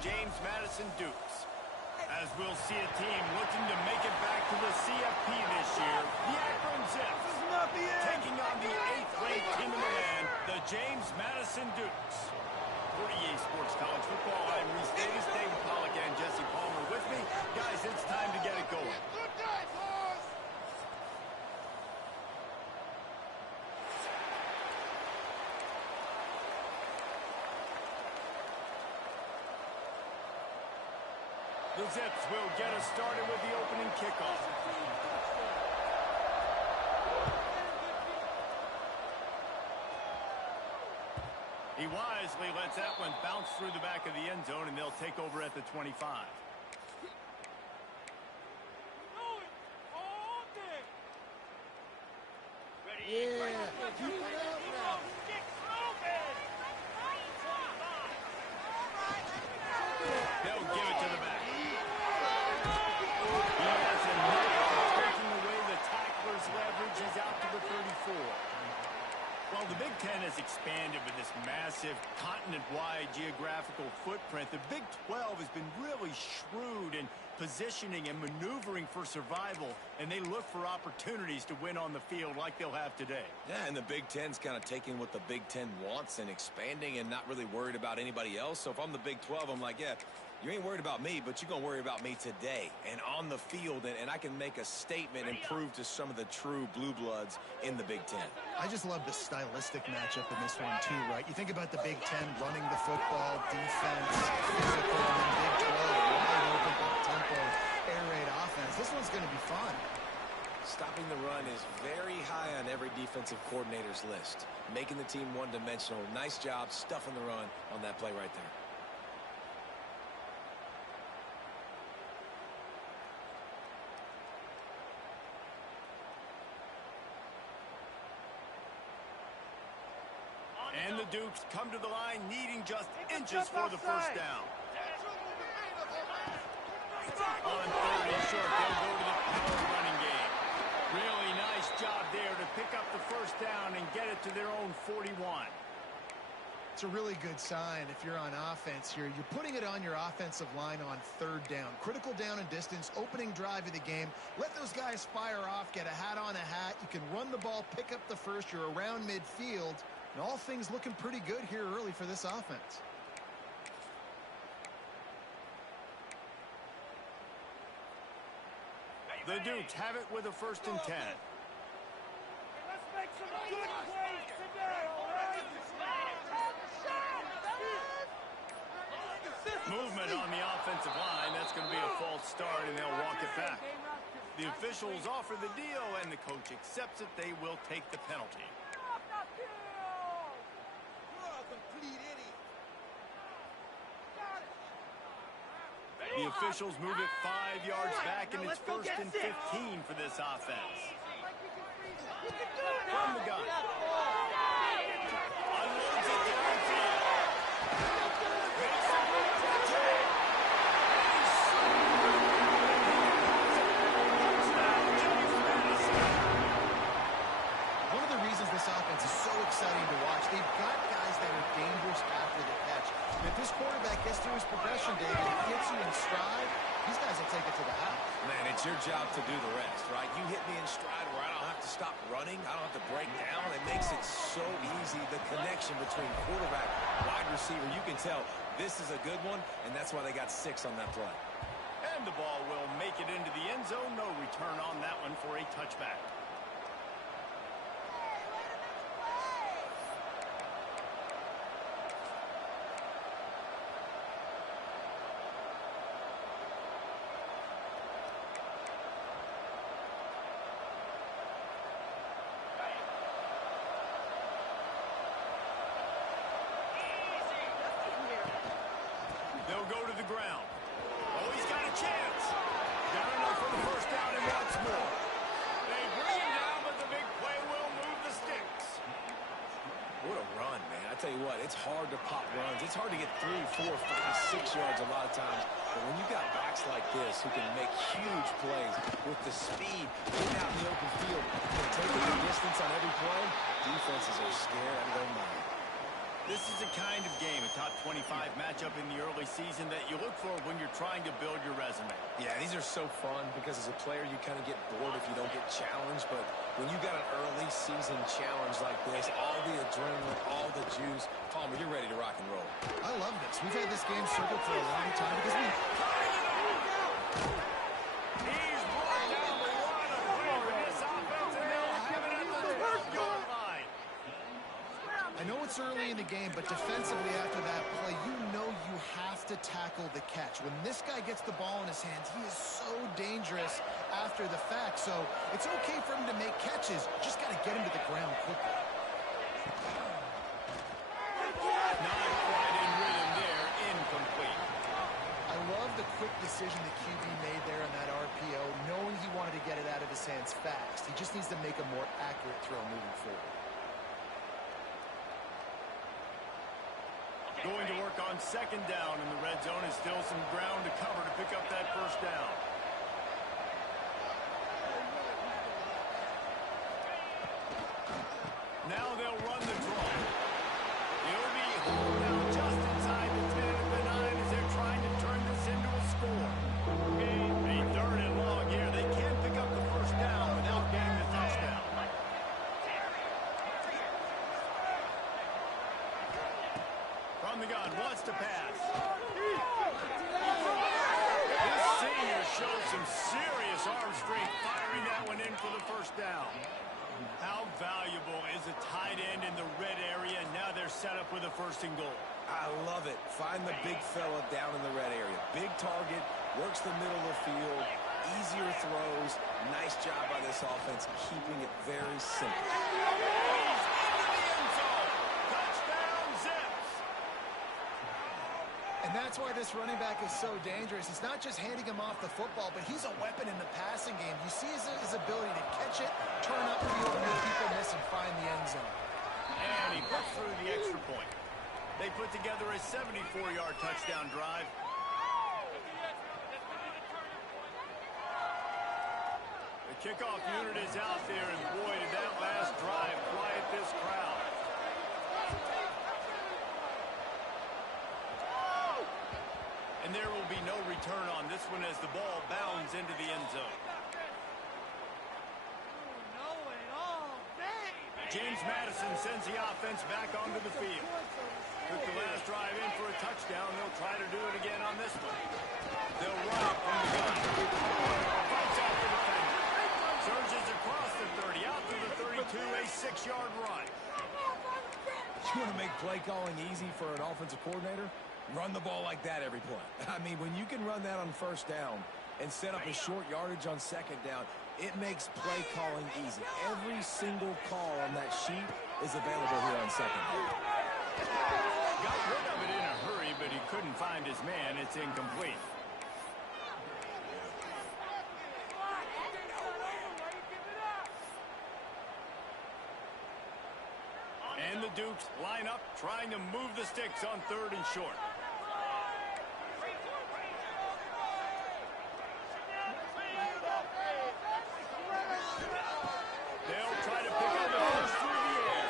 James Madison Dukes. As we'll see a team looking to make it back to the CFP this year, the Akron Zips, taking on the 8th-ranked team in the land, the James Madison Dukes. For EA Sports College Football, I'm Reese Davis, David Pollack, and Jesse Palmer with me. Guys, it's time to get it going. The Zips will get us started with the opening kickoff. He wisely lets that one bounce through the back of the end zone, and they'll take over at the 25. Yeah. They'll give it to the back. He has a knack for taking away the tackler's leverage. He's out to the 34. Well, the Big Ten has expanded with this massive continent-wide geographical footprint. The Big 12 has been really shrewd in positioning and maneuvering for survival, and they look for opportunities to win on the field like they'll have today. Yeah, and the Big Ten's kind of taking what the Big Ten wants and expanding and not really worried about anybody else. So if I'm the Big 12, I'm like, yeah, you ain't worried about me, but you're going to worry about me today and on the field, and I can make a statement and prove to some of the true blue bloods in the Big Ten. I just love the stylistic matchup in this one, too, right? You think about the Big Ten running the football, defense, physical, and then Big 12, wide open, up-tempo, air raid offense. This one's going to be fun. Stopping the run is very high on every defensive coordinator's list. Making the team one-dimensional. Nice job stuffing the run on that play right there. And the Dukes come to the line needing just inches for the first down. On 3rd and short, they'll go to the power running game. Really nice job there to pick up the first down and get it to their own 41. It's a really good sign if you're on offense here. You're putting it on your offensive line on 3rd down. Critical down and distance, opening drive of the game. Let those guys fire off, get a hat on a hat. You can run the ball, pick up the first. You're around midfield. And all things looking pretty good here early for this offense. The Dukes have it with a 1st and 10. Let's make some good plays today, all right? Movement on the offensive line. That's going to be a false start, and they'll walk it back. The officials offer the deal, and the coach accepts it. They will take the penalty. The officials move it 5 yards back, and it's 1st and 15 for this offense. From the gun. Unloads it downfield. Makes a great touchdown. One of the reasons this offense is so exciting to watch, they've got guys that are dangerous after the catch. And if this quarterback gets through his progression, David, and gets you in stride, these guys will take it to the house. Man, it's your job to do the rest, right? You hit me in stride where I don't have to stop running. I don't have to break down. It makes it so easy. The connection between quarterback, wide receiver, you can tell this is a good one, and that's why they got 6 on that play. And the ball will make it into the end zone. No return on that one for a touchback. They'll go to the ground. Oh, he's got a chance. Got enough for the first down and once more. They bring him down, but the big play will move the sticks. What a run, man. I tell you what, it's hard to pop runs. It's hard to get 3, 4, 5, 6 yards a lot of times. But when you got backs like this who can make huge plays with the speed, getting out in the open field, and taking the distance on every play, defenses are scared out of their mind. This is the kind of game, a top 25 matchup in the early season, that you look for when you're trying to build your resume. Yeah, these are so fun because as a player, you kind of get bored if you don't get challenged. But when you got an early season challenge like this, all the adrenaline, all the juice, Palmer, you're ready to rock and roll. I love this. We've had this game circled for a long time because we... He's brought down the line of play for this offense, and they'll have it at the 12-yard line. I know it's early in the game, but defensively after that play, you know you have to tackle the catch. When this guy gets the ball in his hands, he is so dangerous after the fact. So it's okay for him to make catches. Just got to get him to the ground quickly. Not quite in rhythm there, incomplete. I love the quick decision the QB made there on that RPO, knowing he wanted to get it out of his hands fast. He just needs to make a more accurate throw moving forward. Going to work on second down in the red zone, is still some ground to cover to pick up that first down. Now they'll run the draw. It'll be home now just inside the 10 at the 9 as they're trying to turn this into a score. A third and long here. They can't pick up the first down without getting the touchdown. From the gun, wants to pass. This senior shows some serious arm strength, firing that one in for the first down. How valuable is a tight end in the red area? Now they're set up with a first and goal. I love it. Find the big fella down in the red area. Big target, works the middle of the field, easier throws. Nice job by this offense, keeping it very simple. And that's why this running back is so dangerous. It's not just handing him off the football, but he's a weapon in the passing game. You see his ability to catch it, turn up the field, make people miss, and find the end zone. And he puts through the extra point. They put together a 74-yard touchdown drive. The kickoff unit is out there, and boy, did that last drive quiet this crowd. And there will be no return on this one as the ball bounds into the end zone. James Madison sends the offense back onto the field. Took the last drive in for a touchdown. They'll try to do it again on this one. They'll run it from the gun. Fights off the defender. Surges across the 30, out to the 32, a 6-yard run. You want to make play calling easy for an offensive coordinator? Run the ball like that every play. I mean, when you can run that on first down and set up a short yardage on second down, it makes play calling easy. Every single call on that sheet is available here on second down. Got rid of it in a hurry, but he couldn't find his man. It's incomplete. And the Dukes line up, trying to move the sticks on third and short. They'll try to pick up the first through the air.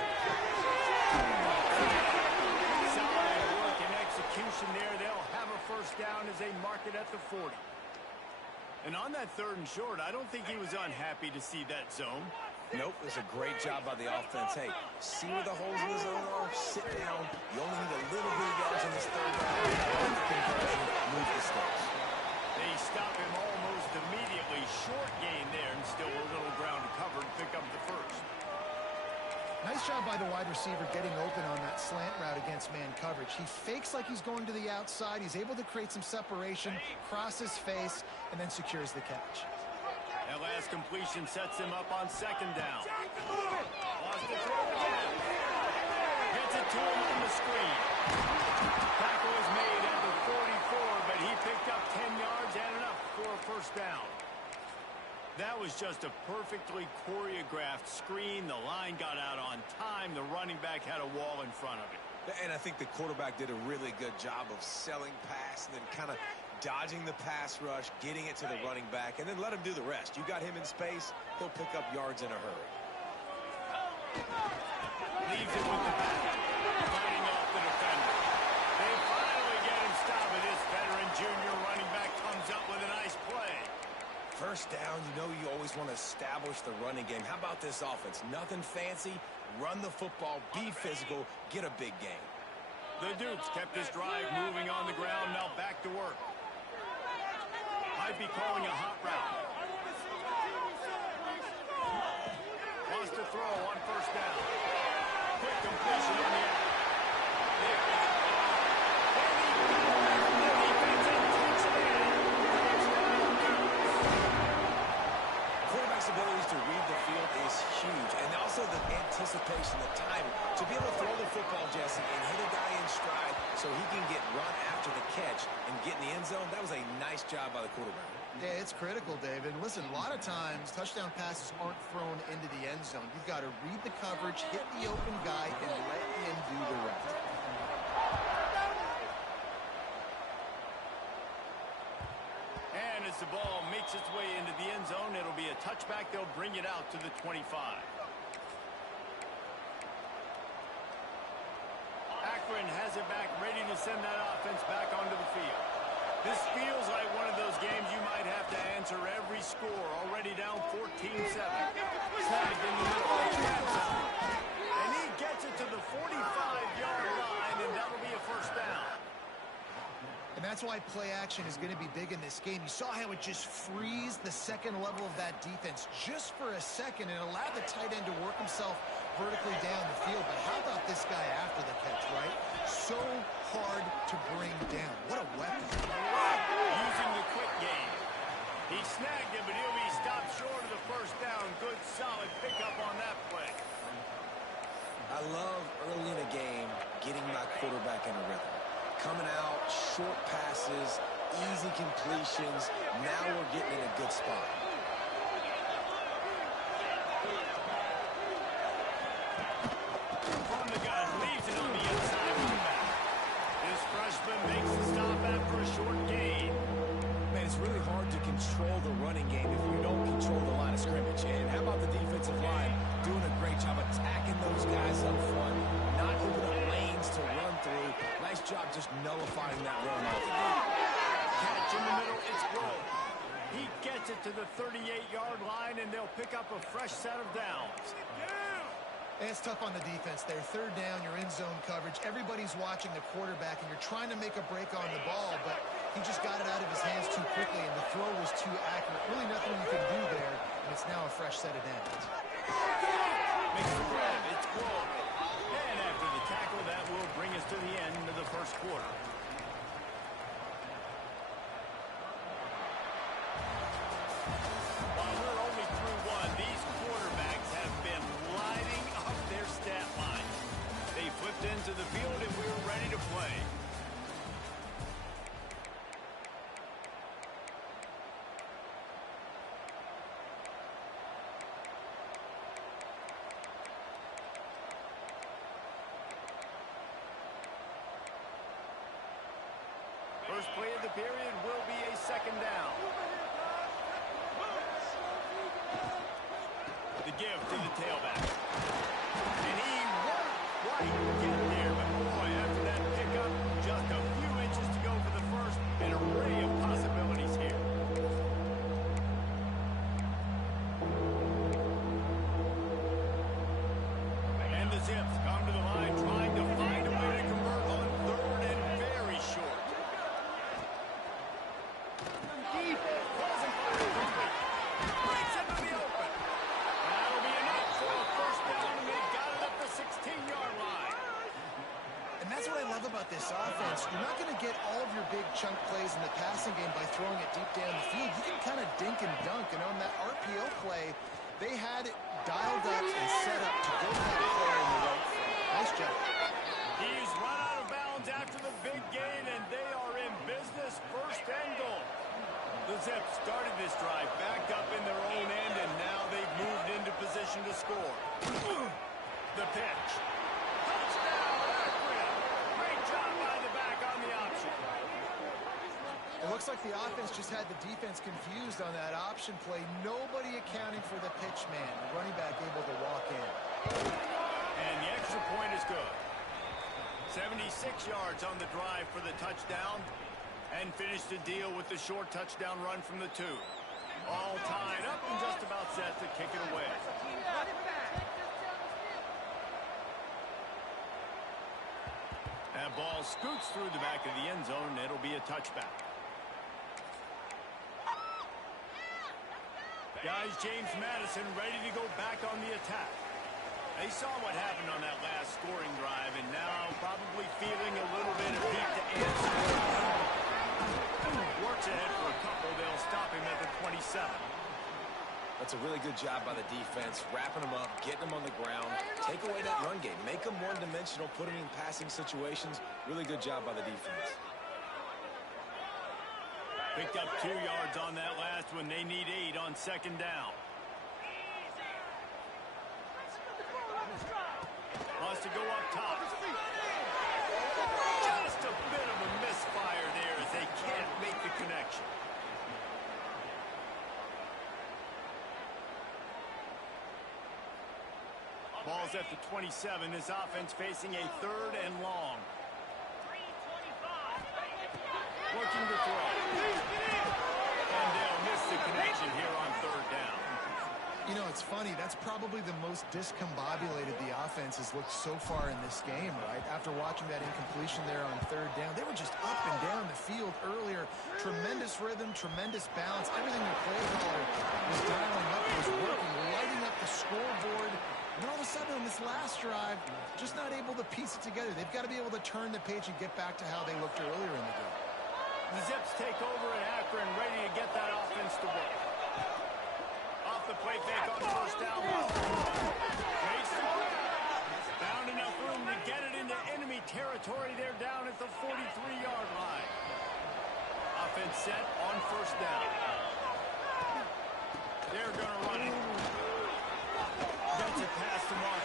Solid work and execution there. They'll have a first down as they mark it at the 40. And on that third and short, I don't think he was unhappy to see that zone. Nope, it's a great job by the offense. Hey, see where the holes in the zone are? Sit down. You only need a little bit of yards on this third down. Move the sticks. They stop him almost immediately. Short gain there, and still a little ground to cover to pick up the first. Nice job by the wide receiver getting open on that slant route against man coverage. He fakes like he's going to the outside. He's able to create some separation, cross his face, and then secures the catch. That last completion sets him up on second down. Lost the throw again. Gets it to him on the screen. Tackle is made at the 44, but he picked up 10 yards and enough for a first down. That was just a perfectly choreographed screen. The line got out on time. The running back had a wall in front of it. And I think the quarterback did a really good job of selling pass and then kind of dodging the pass rush, getting it to the running back, and then let him do the rest. You got him in space, he'll pick up yards in a hurry. Leaves it with the back. Fighting off the first down, you know you always want to establish the running game. How about this offense? Nothing fancy. Run the football, be physical, get a big gain. The Dukes kept this drive moving on the ground. Now back to work. Might be calling a hot route. Wants to throw on first down. Quick completion on the out. Quarterback's abilities to read the field is huge, and also the anticipation, the timing. To be able to throw the football, Jesse, and hit a guy in stride so he can get run after the catch and get in the end zone, that was a nice job by the quarterback. Yeah, it's critical, David. Listen, a lot of times touchdown passes aren't thrown into the end zone. You've got to read the coverage, hit the open guy, and let him do the rest. And as the ball makes its way into the end zone, it'll be a touchback. They'll bring it out to the 25. Akron has it back, ready to send that offense back onto the field. This feels like one of those games you might have to answer every score. Already down 14-7. Snagged in the middle of the end zone. And he gets it to the 45-yard line, and that'll be a first down. And that's why play action is going to be big in this game. You saw how it just frees the second level of that defense just for a second and allowed the tight end to work himself vertically down the field. But how about this guy after the catch, right? So hard to bring down. What a weapon. Using the quick game. He snagged him, but he'll be stopped short of the first down. Good, solid pickup on that play. I love early in a game getting my quarterback in a rhythm. Coming out, short passes, easy completions. Now we're getting in a good spot. From the gun, leaves it on the inside of the back. This freshman makes the stop after a short gain. Man, it's really hard to control the running game if you don't control the line of scrimmage. And how about the defensive line doing a great job attacking those guys up front, not opening up lanes to run through. Nice job just nullifying that run altogether. Catch in the middle, it's Dawg. He gets it to the 38-yard line, and they'll pick up a fresh set of downs. And it's tough on the defense there. Third down, you're in zone coverage. Everybody's watching the quarterback, and you're trying to make a break on the ball, but he just got it out of his hands too quickly, and the throw was too accurate. Really nothing you can do there, and it's now a fresh set of downs. Makes the grab, it's Dawg. And after the tackle, that will bring us to the end of the first quarter. While we're only through one, these quarterbacks have been lighting up their stat line. They flipped into the field, and we're ready to play. First play of the period will be a second down. The give to the tailback. And he won't quite get there, but boy, after that pickup, just a few inches to go for the first. An array of possibilities here. And the Zips come to the line trying to find a way to convert on third and very short. Breaks into the open. That'll be enough for a first down, and they got it up the 16-yard line. And that's what I love about this offense. You're not going to get all of your big chunk plays in the passing game by throwing it deep down the field. You can kind of dink and dunk, and on that RPO play, they had it dialed up and set up to go to that player in the right front. Nice job. He's run out of bounds after the big gain, and they are in business, first and goal. The Zips started this drive backed up in their own end, and now they've moved into position to score. The pitch. Touchdown, Akron. Great job by the back on the option. It looks like the offense just had the defense confused on that option play. Nobody accounting for the pitch man. The running back able to walk in. And the extra point is good. 76 yards on the drive for the touchdown, and finished the deal with the short touchdown run from the 2. All tied up and just about set to kick it away. That ball scoots through the back of the end zone, and it'll be a touchback. Guys, James Madison ready to go back on the attack. They saw what happened on that last scoring drive, and now probably feeling a little bit of heat to answer. Works ahead for a couple. They'll stop him at the 27. That's a really good job by the defense, wrapping them up, getting them on the ground, take away that run game, make them one-dimensional, put them in passing situations. Really good job by the defense. Picked up 2 yards on that last one. They need 8 on second down. Wants to go up top. Just a bit of a misfire there as they can't make the connection. Ball's at the 27. This offense facing a 3rd and long. Looking to throw. And they'll miss the connection here on 3rd down. You know, it's funny. That's probably the most discombobulated the offense has looked so far in this game, right? After watching that incompletion there on 3rd down, they were just up and down the field earlier. Tremendous rhythm, tremendous balance. Everything the play caller was dialing up was working, lighting up the scoreboard. And all of a sudden on this last drive, just not able to piece it together. They've got to be able to turn the page and get back to how they looked earlier in the game. The Zips take over at Akron, ready to get that offense to work. Off the play fake on the first down. Waits the ball. Found enough room to get it into enemy territory. They're down at the 43-yard line. Offense set on first down. They're going to run it. Gets it past the mark.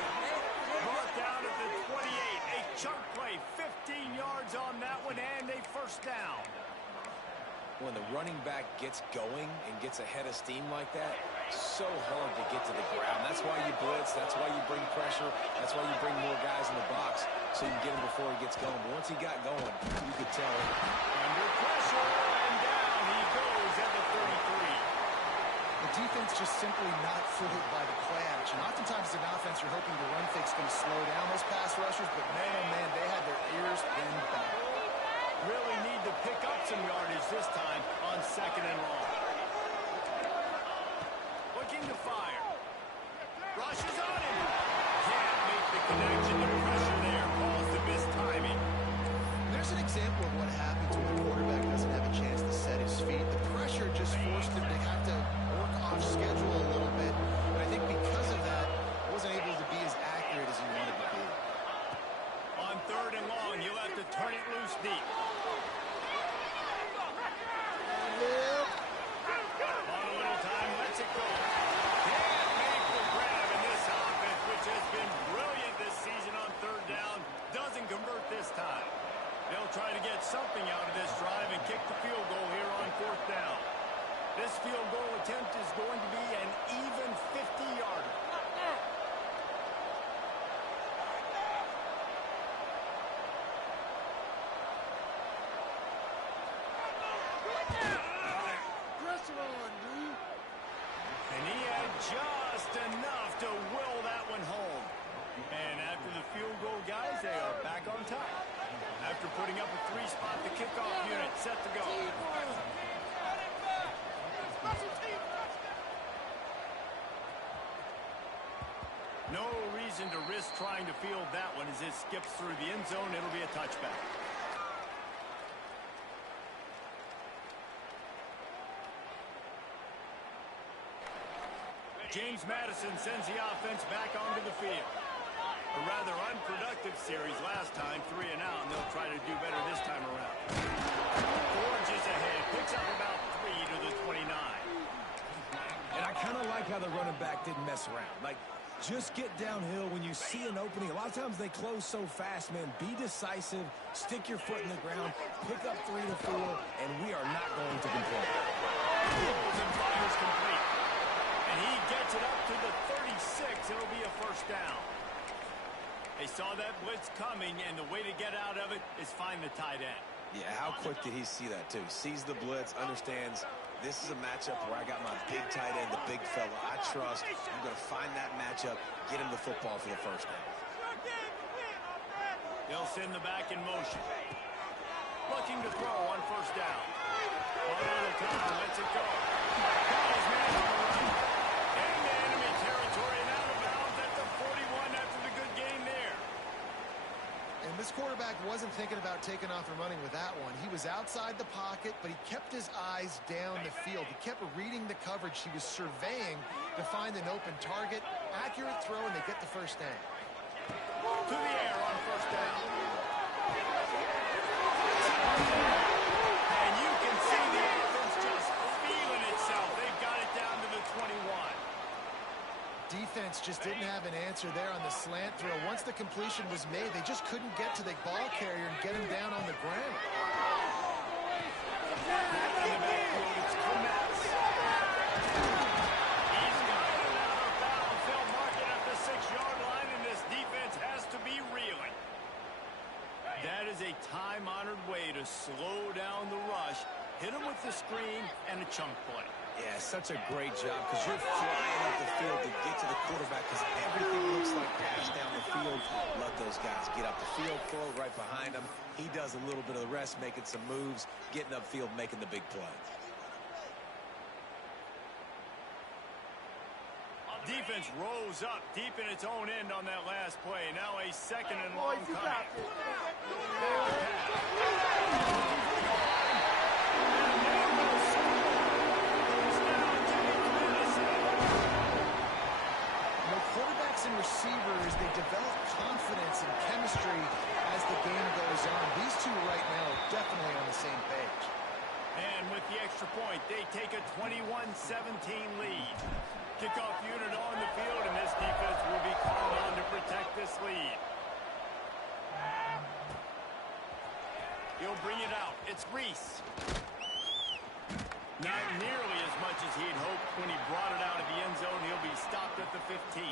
Brought down at the 28. A chunk play, 15 yards on that one, and a first down. When the running back gets going and gets ahead of steam like that, so hard to get to the ground. That's why you blitz. That's why you bring pressure. That's why you bring more guys in the box so you can get him before he gets going. But once he got going, you could tell. Under pressure, and down he goes at the 33. The defense just simply not fooled by the play action. Oftentimes as an offense, you're hoping the run fake's going to slow down those pass rushers, but man, oh man, they had their ears pinned back. Really need to pick up some yardage this time on second and long. Looking to fire. Rushes on him. Can't make the connection. The pressure there calls the missed timing. There's an example of what happens when the quarterback doesn't have a chance to set his feet. The pressure just forced him to have to work off schedule a little bit. And I think because of that, wasn't able to be as accurate as he wanted to be. On third and long, you'll have to turn it loose deep. On a little time, lets it go. Can't make the grab in this offense, which has been brilliant this season on third down. Doesn't convert this time. They'll try to get something out of this drive and kick the field goal here on 4th down. This field goal attempt is going to be an even 50-yarder. And he had just enough to will that one home. And after the field goal, guys, they are back on top. After putting up a 3-spot, the kickoff unit set to go. No reason to risk trying to field that one as it skips through the end zone. It'll be a touchback. James Madison sends the offense back onto the field. A rather unproductive series last time, 3 and out, and they'll try to do better this time around. Forges ahead, picks up about 3 to the 29. And I kind of like how the running back didn't mess around. Like, just get downhill when you see an opening. A lot of times they close so fast, man. Be decisive, stick your foot in the ground, pick up 3 to 4, and we are not going to complain. Throws and fires complete. And he gets it up to the 36. It'll be a first down. They saw that blitz coming, and the way to get out of it is find the tight end. Yeah, how quick did he see that, too? Sees the blitz, understands This is a matchup where I got my big tight end, the big fella. I trust I'm going to find that matchup, get him the football for the first down. He'll send the back in motion. Looking to throw on first down. On the time, lets it go. Got his man on the run. Into enemy territory and out of bounds at the 41 after the good game there. And this quarterback wasn't thinking about taking off and running with that one. He was outside the pocket, but he kept his eyes down the field. He kept reading the coverage. He was surveying to find an open target. Accurate throw, and they get the first down. To the air on first down. And you can see the offense just feeling itself. They've got it down to the 21. Defense just didn't have an answer there on the slant throw. Once the completion was made, they just couldn't get to the ball carrier and get him down on the ground. Back in the backfield, it's Clements. He's got it out of bounds. They'll mark it at the 6-yard line, and this defense has to be reeling. That is a time-honored way to slow down the rush, hit him with the screen, and a chunk play. Yeah, such a great job because you're flying up the field to get to the quarterback because everything looks like pass down the field. Let those guys get up the field, throw it right behind him. He does a little bit of the rest, making some moves, getting upfield, making the big play. Defense rose up deep in its own end on that last play. Now a second and long coming. Quarterbacks and receivers, they develop confidence and chemistry as the game goes on. These two right now are definitely on the same page. And with the extra point, they take a 21-17 lead. Kickoff unit on the field, and this defense will be called on to protect this lead. He'll bring it out. It's Reese. Not nearly as much as he'd hoped when he brought it out of the end zone. He'll be stopped at the 15.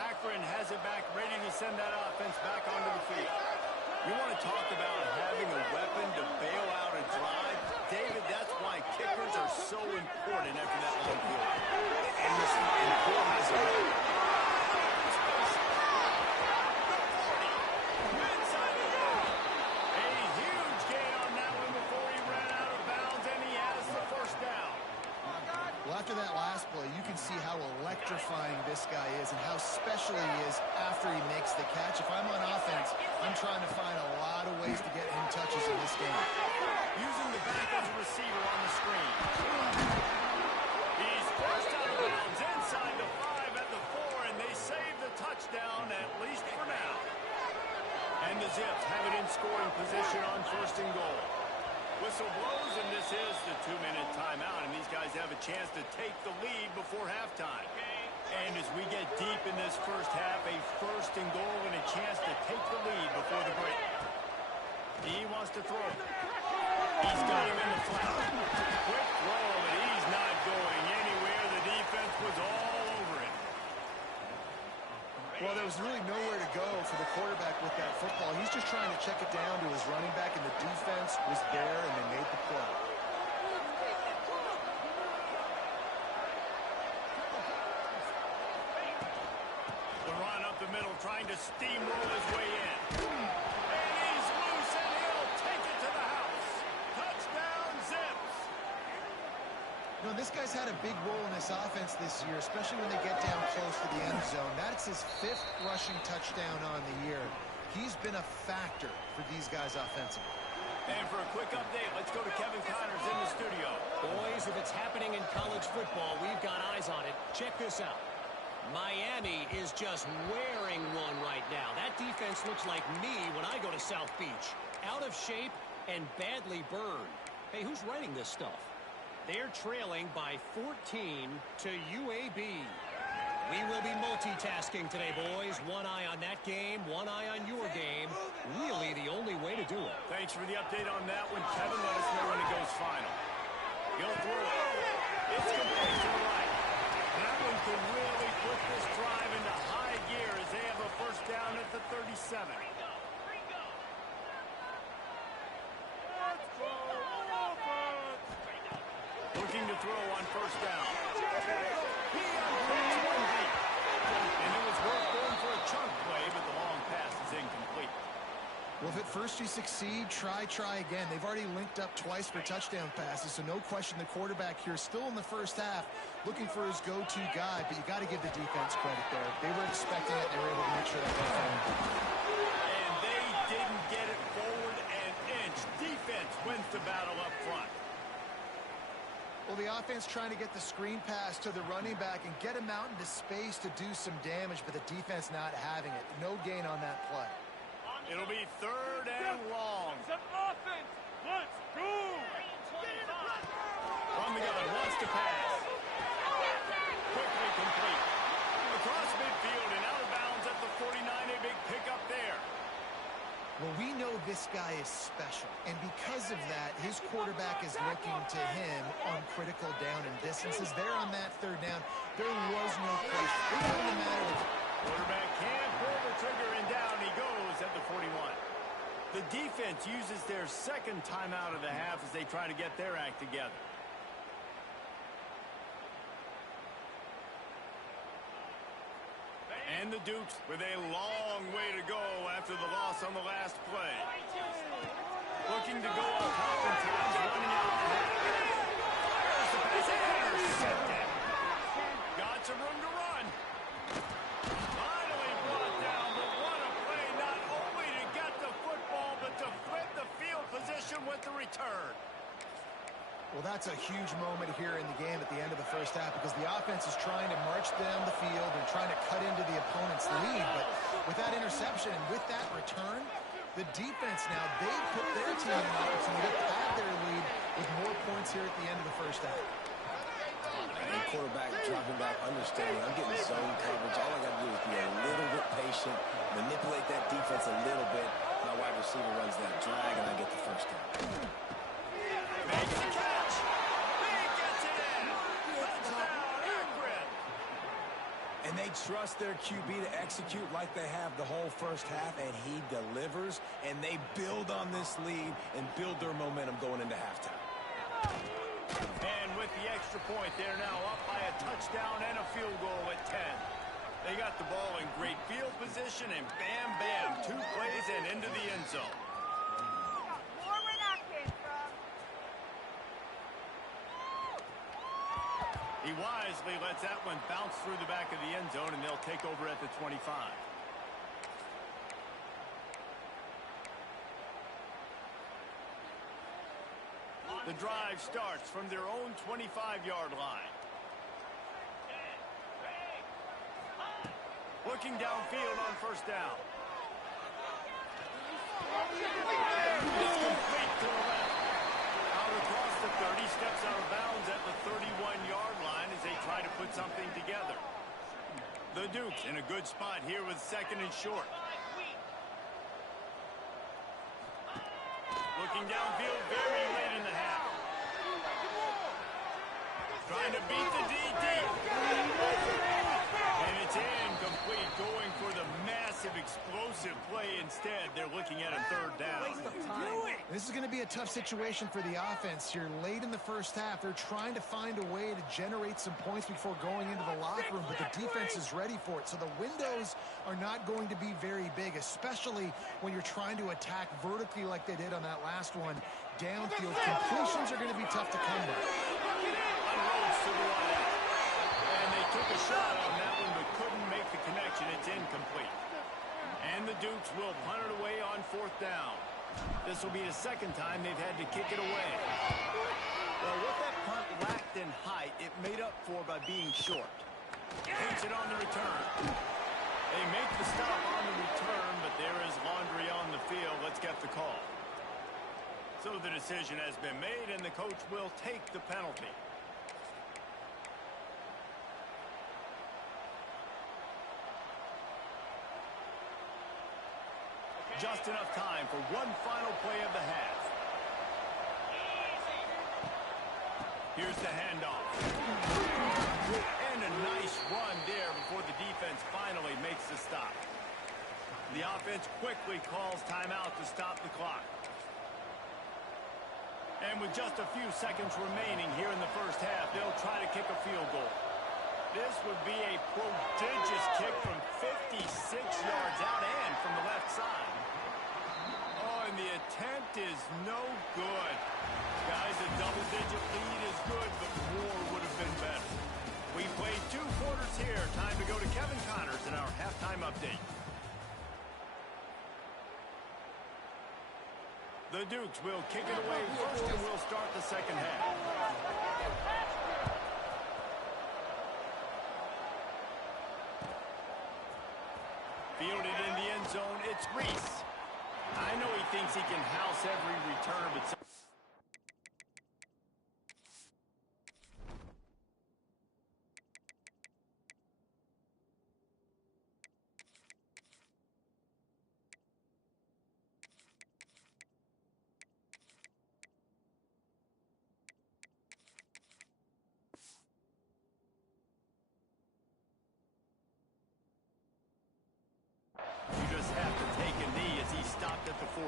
Akron has it back, ready to send that offense back onto the field. You want to talk about having a weapon to bail out a drive? David, that's why kickers are so important after that long field. And listen, important as a weapon. Inside the 30. A huge gain on that one before he ran out of bounds, and he has the first down. Well, after that last play, you can see how electrifying this guy is and how special he is after he makes the catch. If I'm on offense, I'm trying to find a lot of ways to get him touches in this game. Using the back as a receiver on the screen. He's forced out of bounds inside the 5 at the 4, and they save the touchdown, at least for now. And the Zips have it in scoring position on first and goal. Whistle blows, and this is the 2-minute timeout, and these guys have a chance to take the lead before halftime. And as we get deep in this first half, a first and goal and a chance to take the lead before the break. He wants to throw. He's got him in the flat. Quick throw, but he's not going anywhere. The defense was all over him. Well, there was really nowhere to go for the quarterback with that football. He's just trying to check it down to his running back, and the defense was there, and they made the play. The run up the middle, trying to steamroll his way in. And he's loose, and he'll take it to the house. Touchdown, Zips. You know, this guy's had a big role in this offense this year, especially when they get down close to the end zone. That's his 5th rushing touchdown on the year. He's been a factor for these guys offensively. And for a quick update, let's go to Kevin Connors in the studio. Boys, if it's happening in college football, we've got eyes on it. Check this out. Miami is just wearing one right now. That defense looks like me when I go to South Beach. Out of shape and badly burned. Hey, who's writing this stuff? They're trailing by 14 to UAB. We will be multitasking today, boys. One eye on that game, one eye on your game. Really the only way to do it. Thanks for the update on that one, Kevin. Let us know when it goes final. He'll throw it. It's complete to the right. That one could really put this drive into high gear as they have a first down at the 37. Looking to throw on first down. He uncorks one deep. And it was worth going for a chunk play, but the long pass is incomplete. Well, if at first you succeed, try again. They've already linked up twice for touchdown passes, so no question the quarterback here still in the first half looking for his go-to guy, but you got to give the defense credit there. They were expecting it. They were able to make sure that got home. And they didn't get it forward an inch. Defense wins the battle up front. Well, the offense trying to get the screen pass to the running back and get him out into space to do some damage, but the defense not having it. No gain on that play. It'll be third and long. Some offense. Let's go. From the gun, wants to pass. Quickly complete. Across midfield and out of bounds at the 49. A big pickup there. Well, we know this guy is special, and because of that, his quarterback is looking to him on critical down and distances. There on that third down, there was no question. It didn't matter. Quarterback can't pull the trigger, and down he goes at the 41. The defense uses their second timeout of the half as they try to get their act together. And the Dukes with a long way to go after the loss on the last play. Looking to go on top in times, running out the half. Fires the pass, intercepted. Got some room to run. Finally brought down, but what a play, not only to get the football, but to flip the field position with the return. Well, that's a huge moment here in the game at the end of the first half because the offense is trying to march down the field and trying to cut into the opponent's lead. But with that interception and with that return, the defense now, they put their team in an opportunity to add their lead with more points here at the end of the first half. And quarterback dropping back, understanding I'm getting zone coverage. All I got to do is be a little bit patient, manipulate that defense a little bit. My wide receiver runs that drag, and I get the first down. Makes the catch. He gets it in. Touchdown, Akron. And they trust their QB to execute like they have the whole first half, and he delivers, and they build on this lead and build their momentum going into halftime. And with the extra point, they're now up by a touchdown and a field goal at 10. They got the ball in great field position, and bam, bam, 2 plays and into the end zone. He wisely lets that one bounce through the back of the end zone, and they'll take over at the 25. The drive starts from their own 25-yard line. Looking downfield on first down. It's complete to the left. Out across the 30, steps out of bounds at the 31-yard line as they try to put something together. The Dukes in a good spot here with second and short. Looking downfield very late in the half. Trying to beat the DD. And it's incomplete, going for the massive explosive play instead. They're looking at a third down. This is going to be a tough situation for the offense here. Late in the first half, they're trying to find a way to generate some points before going into the locker room, but the defense is ready for it. So the windows are not going to be very big, especially when you're trying to attack vertically like they did on that last one. Downfield completions are going to be tough to come by. Unloads to the wideout. And they took a shot on that one, but couldn't make the connection. It's incomplete. And the Dukes will punt it away on fourth down. This will be the second time they've had to kick it away. Well, what that punt lacked in height, it made up for by being short. Takes it on the return. They make the stop on the return, but there is laundry on the field. Let's get the call. So the decision has been made, and the coach will take the penalty. Just enough time for one final play of the half. Here's the handoff. And a nice run there before the defense finally makes the stop. The offense quickly calls timeout to stop the clock. And with just a few seconds remaining here in the first half, they'll try to kick a field goal. This would be a prodigious kick from 56 yards out and from the left side. Oh, and the attempt is no good. Guys, a double-digit lead is good, but more would have been better. We played 2 quarters here. Time to go to Kevin Connors in our halftime update. The Dukes will kick it away first, and we'll start the second half. Fielded in the end zone, it's Reese. I know he thinks he can house every return, but... You just have to take a knee as he stopped at the 14.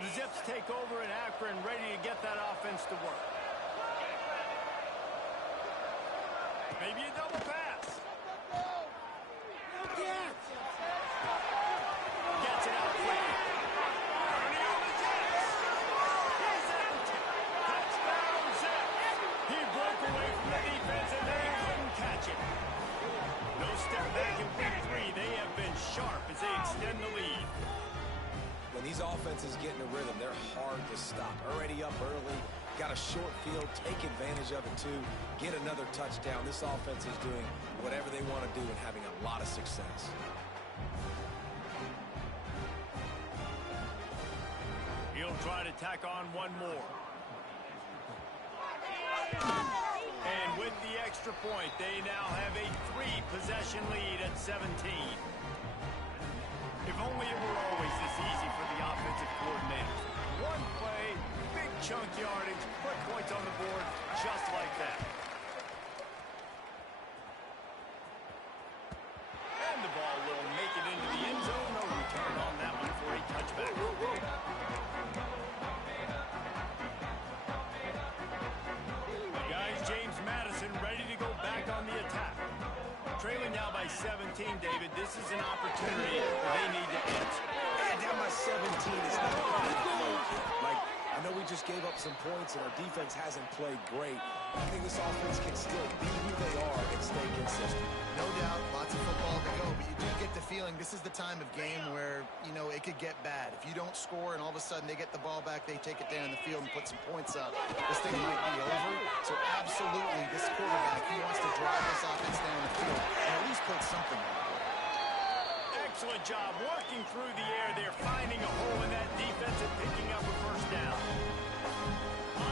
The Zips take over in Akron, ready to get that offense to work. Maybe a double pass. Gets it out quick. Ernie on the Jets. He's at the tip. Touchdown, Zips. He broke away from the defense and they couldn't catch it. No step back in week 3. They have been sharp as they extend the lead. When these offenses get in a rhythm, they're hard to stop. Already up early, got a short field, take advantage of it too, get another touchdown. This offense is doing whatever they want to do and having a lot of success. He'll try to tack on one more. And with the extra point, they now have a 3-possession lead at 17. If only it were always this easy for the offensive coordinators. One play, big chunk yardage, put points on the board just like that. And the ball will make it into the end zone. No return on that one for a touchback. Guys, James Madison ready to go back on the attack. Trailing now by 17, David. This is an opportunity they need to answer. And down by 17 is not like, I know we just gave up some points and our defense hasn't played great. I think this offense can still be who they are and stay consistent. No doubt, lots of football to go, but you do get the feeling this is the time of game where, you know, it could get bad. If you don't score and all of a sudden they get the ball back, they take it down the field and put some points up, this thing might be over. So absolutely, this quarterback, he wants to drive this offense down the field and at least put something on it. Excellent job working through the air there, finding a hole in that defense and picking up a first down.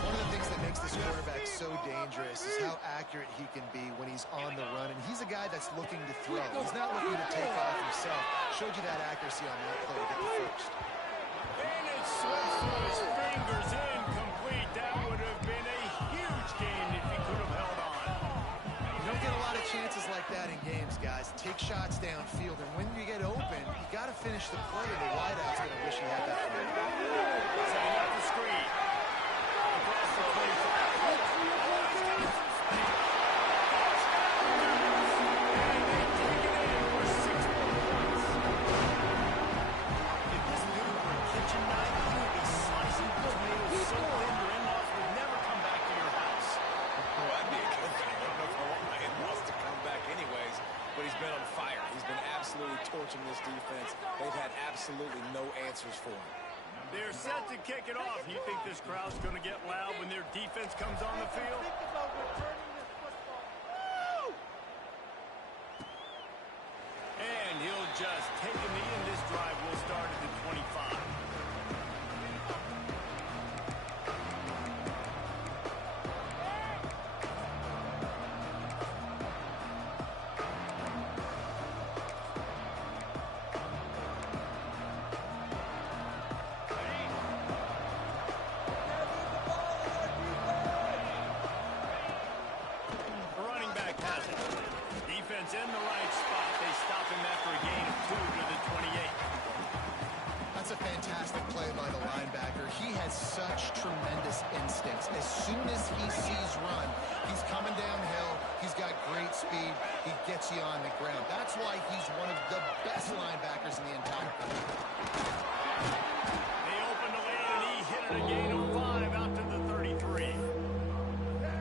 One of the things that makes this quarterback so dangerous is how accurate he can be when he's on the run. And he's a guy that's looking to throw. He's not looking to take off himself. Showed you that accuracy on that play to get the first. And it slips through his fingers, incomplete. That would have been a huge gain if he could have held on. You don't get a lot of chances like that in games, guys. Take shots downfield, and when you get open, you got to finish the play. The wideout's going to wish he had that play. Setting up the screen. Across the 25. If this dude were a kitchen knife, you would be slicing tomatoes so thin your in-laws would never come back to your house. Well, that'd be a good thing. I don't know if I want my in-laws to come back anyways, but he's been on fire. He's been absolutely torching this defense. They've had absolutely no answers for him. They're set to kick it off. You think this crowd's going to get loud when their defense comes on the field? And he'll just take a knee, and this drive will start at the 25. He's in the right spot. They stop him after a gain of 2 to the 28. That's a fantastic play by the linebacker. He has such tremendous instincts. As soon as he sees run, he's coming downhill. He's got great speed. He gets you on the ground. That's why he's one of the best linebackers in the entire country. They opened the lane, and he hit it a gain of 5 out to the 33.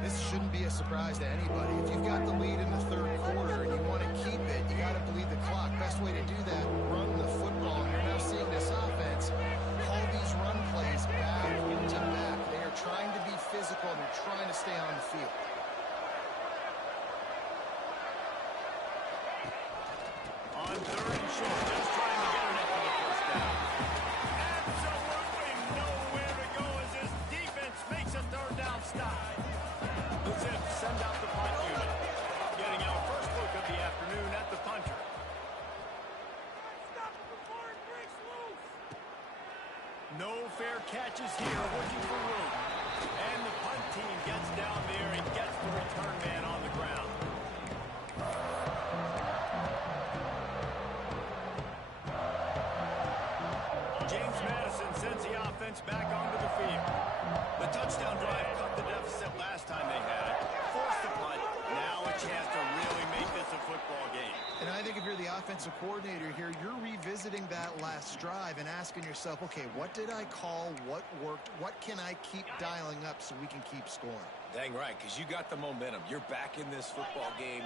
This shouldn't be a surprise to anybody. If you've got the lead in the third quarter and you want to keep it, you got to bleed the clock. Best way to do that, run the football. And you're now seeing this offense call these run plays back to back. They are trying to be physical, and they're trying to stay on the field. On third and short, just trying to get it up for the first down. Absolutely nowhere to go as this defense makes a third down stop. The Zips send out the punt unit. Getting our first look of the afternoon at the punter. Stop it before it breaks loose. No fair catches here, looking for room. And the punt team gets down there and gets the return man on the ground. James Madison sends the offense back onto the field. The touchdown drive cut the deficit last time they had it. Forced the punt. Now a chance to really make this a football game. And I think if you're the offensive coordinator here, you're revisiting that last drive and asking yourself, okay, what did I call? What worked? What can I keep dialing up so we can keep scoring? Dang right, because you got the momentum. You're back in this football game.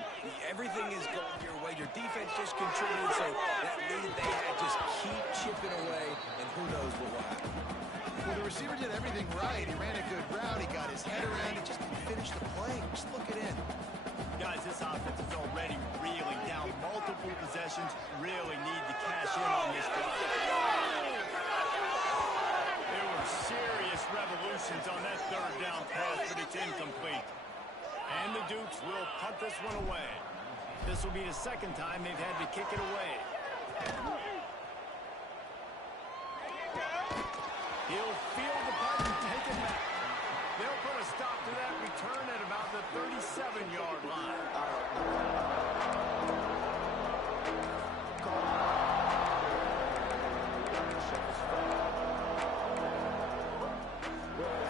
Everything is going your way. Your defense just contributed, so that lead they had, just keep chipping away, and who knows what will happen. Well, the receiver did everything right. He ran a good route. He got his head around it. Just didn't finish the play. Just look it in. Guys, this offense is already really down multiple possessions. Really need to cash in on this drive. There were serious revolutions on that third down pass, but it's incomplete. And the Dukes will punt this one away. This will be the second time they've had to kick it away. He'll field the punt and take it back. They'll put a stop to that return at about the 37-yard line.